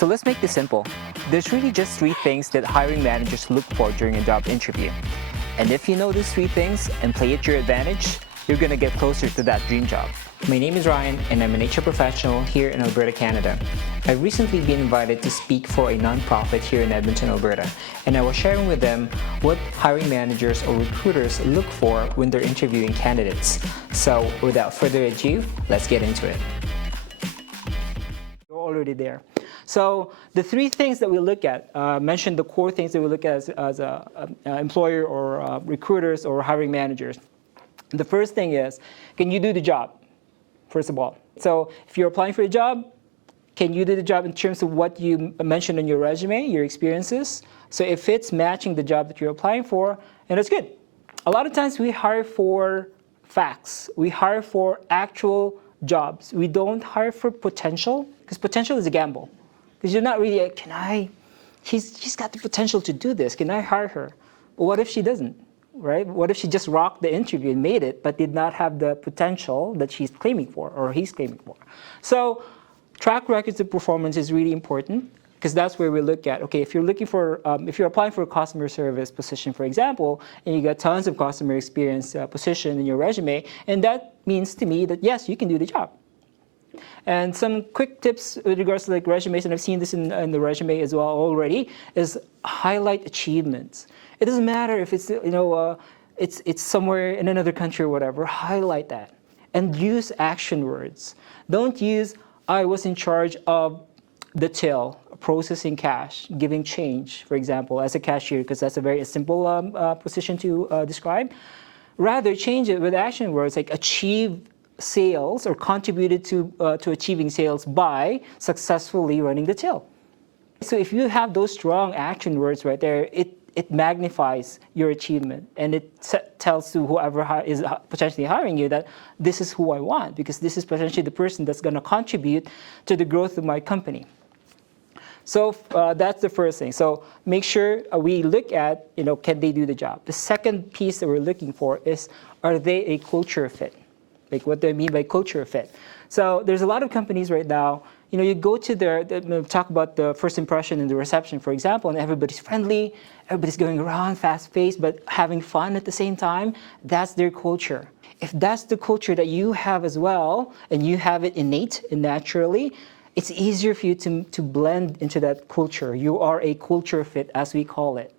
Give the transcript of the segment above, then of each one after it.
So let's make this simple. There's really just 3 things that hiring managers look for during a job interview. And if you know these 3 things and play it to your advantage, you're going to get closer to that dream job. My name is Ryan and I'm an HR professional here in Alberta, Canada. I've recently been invited to speak for a nonprofit here in Edmonton, Alberta, and I was sharing with them what hiring managers or recruiters look for when they're interviewing candidates. So without further ado, let's get into it. You're already there. So the 3 things that we look at, mentioned the core things that we look at as an employer or recruiters or hiring managers. The first thing is, can you do the job, first of all? So if you're applying for a job, can you do the job in terms of what you mentioned in your resume, your experiences? So if it's matching the job that you're applying for, then it's good. A lot of times we hire for facts. We hire for actual jobs. We don't hire for potential, because potential is a gamble. Because you're not really, she's got the potential to do this. Can I hire her? But what if she doesn't, right? What if she just rocked the interview and made it, but did not have the potential that she's claiming for or he's claiming for? So track records of performance is really important, because that's where we look at, okay, if you're looking for, if you're applying for a customer service position, for example, and you got tons of customer experience position in your resume, and that means to me that yes, you can do the job. And some quick tips with regards to like resumes, and I've seen this in the resume as well already, is highlight achievements. It doesn't matter if it's, it's somewhere in another country or whatever, highlight that. And use action words. Don't use, I was in charge of the till, processing cash, giving change, for example, as a cashier, because that's a very simple position to describe. Rather, change it with action words like achieve sales or contributed to achieving sales by successfully running the till. So if you have those strong action words right there, it magnifies your achievement, and it tells to whoever is potentially hiring you that this is who I want, because this is potentially the person that's going to contribute to the growth of my company. So that's the first thing. So make sure we look at, can they do the job? The second piece that we're looking for is, are they a culture fit? Like, what do I mean by culture fit? So there's a lot of companies right now, you go to talk about the first impression in the reception, for example, and everybody's friendly, everybody's going around fast-paced, but having fun at the same time. That's their culture. If that's the culture that you have as well, and you have it innate and naturally, it's easier for you to blend into that culture. You are a culture fit, as we call it.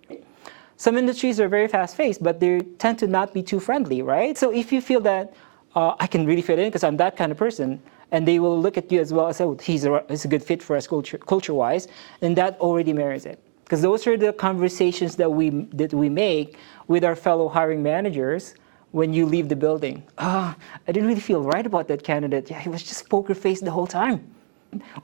Some industries are very fast-paced, but they tend to not be too friendly, right? So if you feel that I can really fit in because I'm that kind of person, and they will look at you as well and say, oh, he's a good fit for us culture-wise, and that already merits it. Because those are the conversations that we make with our fellow hiring managers when you leave the building. I didn't really feel right about that candidate. Yeah, he was just poker-faced the whole time.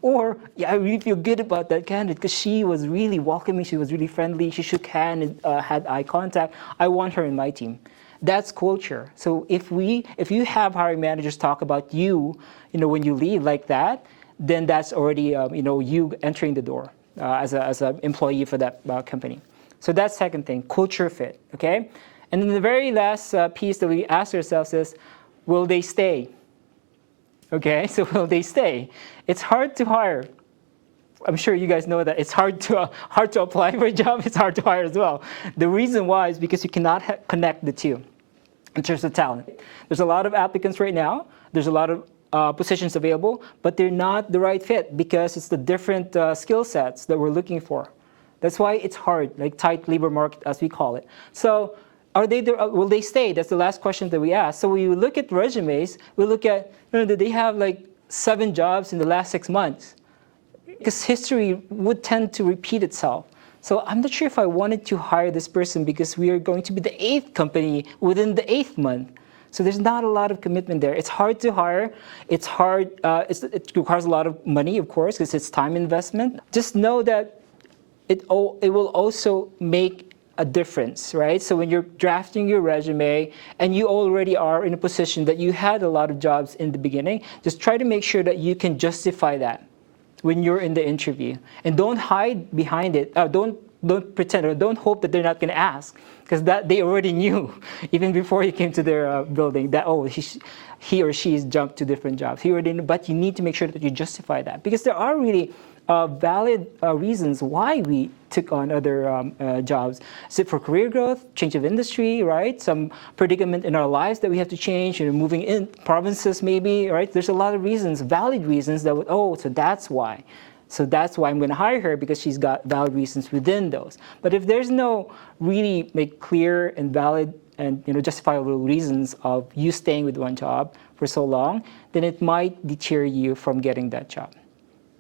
Or, yeah, I really feel good about that candidate because she was really welcoming, she was really friendly, she shook hand and had eye contact. I want her in my team. That's culture. So if you have hiring managers talk about you, when you leave like that, then that's already you entering the door as an employee for that company. So that's second thing, culture fit. Okay, and then the very last piece that we ask ourselves is, will they stay? Okay, so will they stay? It's hard to hire. I'm sure you guys know that it's hard to apply for a job. It's hard to hire as well. The reason why is because you cannot connect the two in terms of talent. There's a lot of applicants right now. There's a lot of positions available, but they're not the right fit because it's the different skill sets that we're looking for. That's why it's hard, like tight labor market, as we call it. So are they there? Will they stay? That's the last question that we ask. So when you look at resumes, we look at, do they have like 7 jobs in the last 6 months? Because history would tend to repeat itself. So I'm not sure if I wanted to hire this person because we are going to be the 8th company within the 8th month. So there's not a lot of commitment there. It's hard to hire. It's hard. It requires a lot of money, of course, because it's time investment. Just know that it will also make a difference, right? So when you're drafting your resume and you already are in a position that you had a lot of jobs in the beginning, just try to make sure that you can justify that when you're in the interview, and don't hide behind it. Don't pretend, or don't hope that they're not going to ask, because that they already knew even before you came to their building that he or she's jumped to different jobs. He already knew, but you need to make sure that you justify that, because there are really valid reasons why we took on other jobs. Is it for career growth, change of industry, right? Some predicament in our lives that we have to change, moving in provinces maybe, right? There's a lot of reasons, valid reasons that would, oh, so that's why. So that's why I'm going to hire her, because she's got valid reasons within those. But if there's no really clear and valid and justifiable reasons of you staying with one job for so long, then it might deter you from getting that job.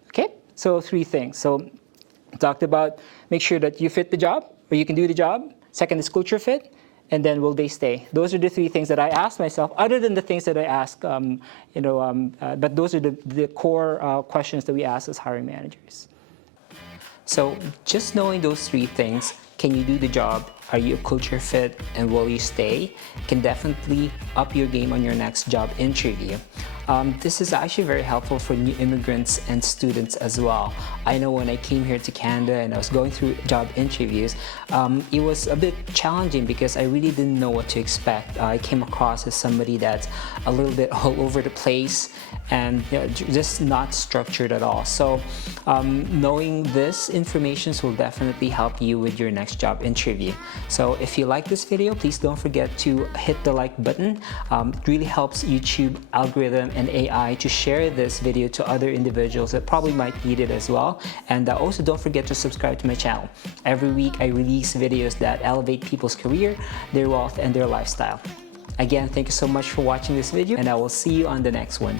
Okay, so 3 things. So talked about make sure that you fit the job or you can do the job. Second is culture fit. And then will they stay? Those are the 3 things that I ask myself, other than the things that I ask, but those are the core questions that we ask as hiring managers. So just knowing those 3 things, can you do the job? Are you a culture fit? And will you stay? Can definitely up your game on your next job interview. This is actually very helpful for new immigrants and students as well. I know when I came here to Canada and I was going through job interviews, it was a bit challenging because I really didn't know what to expect. I came across as somebody that's a little bit all over the place and just not structured at all. So knowing this information will definitely help you with your next job interview. So if you like this video, please don't forget to hit the like button. It really helps YouTube algorithm and AI to share this video to other individuals that probably might need it as well. And also don't forget to subscribe to my channel. Every week I release videos that elevate people's career, their wealth, and their lifestyle. Again, thank you so much for watching this video, and I will see you on the next one.